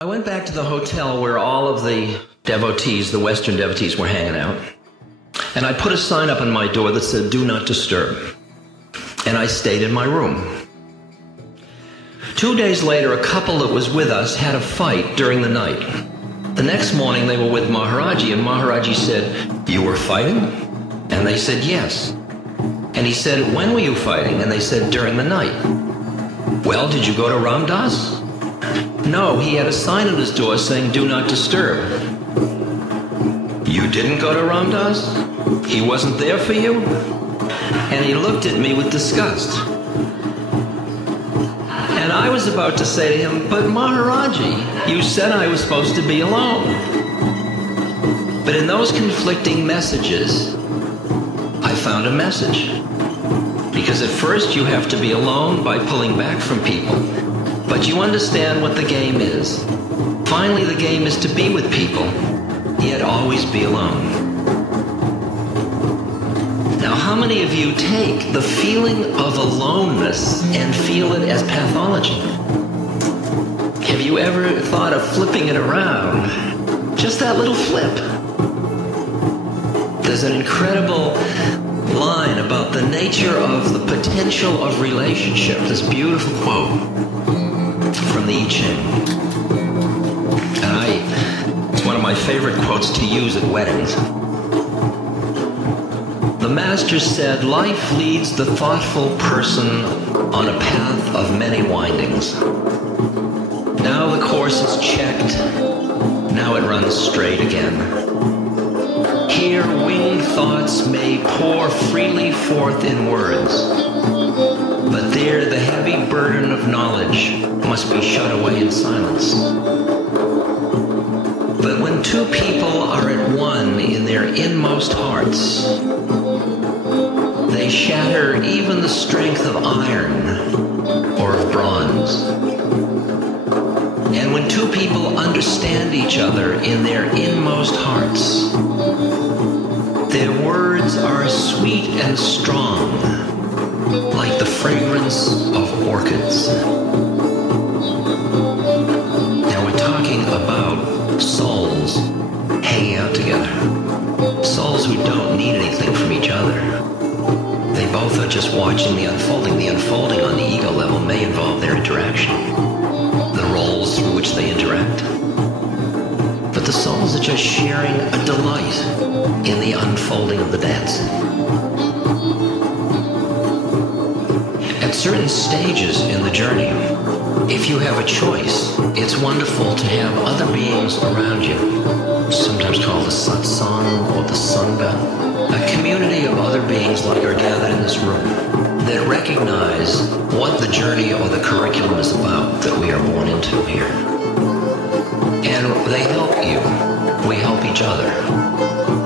I went back to the hotel where all of the devotees, the Western devotees, were hanging out. And I put a sign up on my door that said, "Do not disturb." And I stayed in my room. 2 days later, a couple that was with us had a fight during the night. The next morning, they were with Maharaji, and Maharaji said, "You were fighting?" And they said, "Yes." And he said, "When were you fighting?" And they said, "During the night." "Well, did you go to Ram Das?" "No, he had a sign on his door saying, 'Do not disturb.'" "You didn't go to Ram Das? He wasn't there for you?" And he looked at me with disgust. And I was about to say to him, "But Maharaji, you said I was supposed to be alone." But in those conflicting messages, I found a message. Because at first you have to be alone by pulling back from people. But you understand what the game is. Finally, the game is to be with people, yet always be alone. Now, how many of you take the feeling of aloneness and feel it as pathology? Have you ever thought of flipping it around? Just that little flip. There's an incredible line about the nature of the potential of relationship. This beautiful quote from the I Ching. And it's one of my favorite quotes to use at weddings. The master said, "Life leads the thoughtful person on a path of many windings. Now the course is checked, now it runs straight again. Here winged thoughts may pour freely forth in words, but there the heavy burden of knowledge must be shut away in silence. But when two people are at one in their inmost hearts, they shatter even the strength of iron or of bronze. And when two people understand each other in their inmost hearts, their words are sweet and strong, like the fragrance of orchids." Now we're talking about souls hanging out together. Souls who don't need anything from each other. They both are just watching the unfolding. The unfolding on the ego level may involve their interaction, the roles through which they interact. But the souls are just sharing a delight in the unfolding of the dance. At certain stages in the journey, if you have a choice, it's wonderful to have other beings around you, sometimes called the satsang or the sangha, a community of other beings like are gathered in this room that recognize what the journey or the curriculum is about that we are born into here. And they help you. We help each other.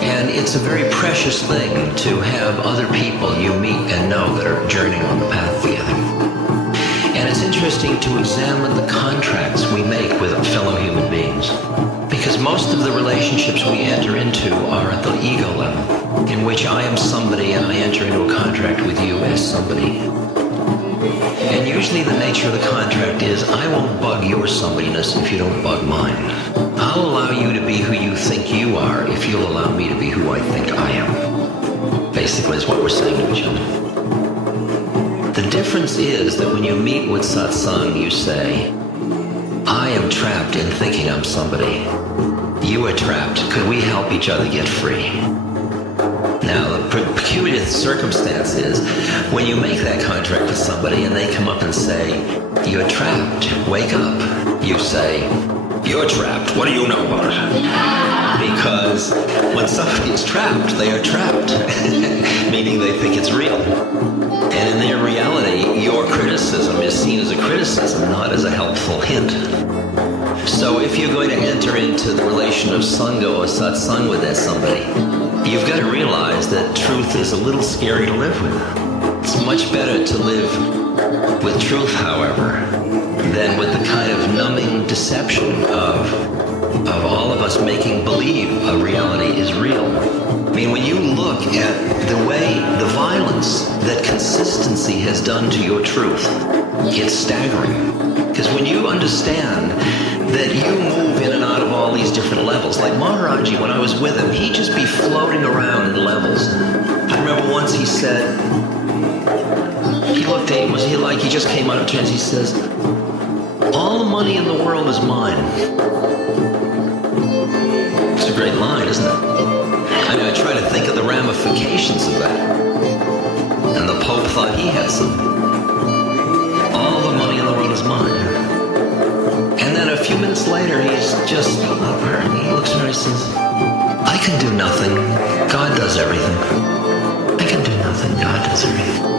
And it's a very precious thing to have other people you meet and know that are journeying on the path together. And it's interesting to examine the contracts we make with fellow human beings. Because most of the relationships we enter into are at the ego level, in which I am somebody and I enter into a contract with you as somebody. And usually the nature of the contract is, I won't bug your somebodyness if you don't bug mine. I'll allow you to be who you think you are if you'll allow me to be who I think I am. Basically, is what we're saying to each other. The difference is that when you meet with satsang, you say, I am trapped in thinking I'm somebody. You are trapped. Could we help each other get free? Now, the peculiar circumstance is when you make that contract with somebody and they come up and say, "You're trapped, wake up," you say, "You're trapped, what do you know about it?" Because when somebody is trapped, they are trapped, meaning they think it's real. And in their reality, your criticism is seen as a criticism, not as a helpful hint. So if you're going to enter into the relation of sangha or satsang with that somebody, you've got to realize that truth is a little scary to live with. It's much better to live with truth, however, than with the kind of numbing deception of all of us making believe a reality is real. I mean, when you look at the way, the violence that consistency has done to your truth, it's staggering. Because when you understand that you move in and out of all these different levels. Like Maharaji, when I was with him, he'd just be floating around in levels. I remember once he said, he looked at he just came out of trance. He says, all the money in the world is mine. It's a great line, isn't it? I mean, I try to think of the ramifications of that. And the Pope thought he had some. All the money in the world is mine. And then a few minutes later, he's just, he looks at her and he says, I can do nothing. God does everything. I can do nothing. God does everything.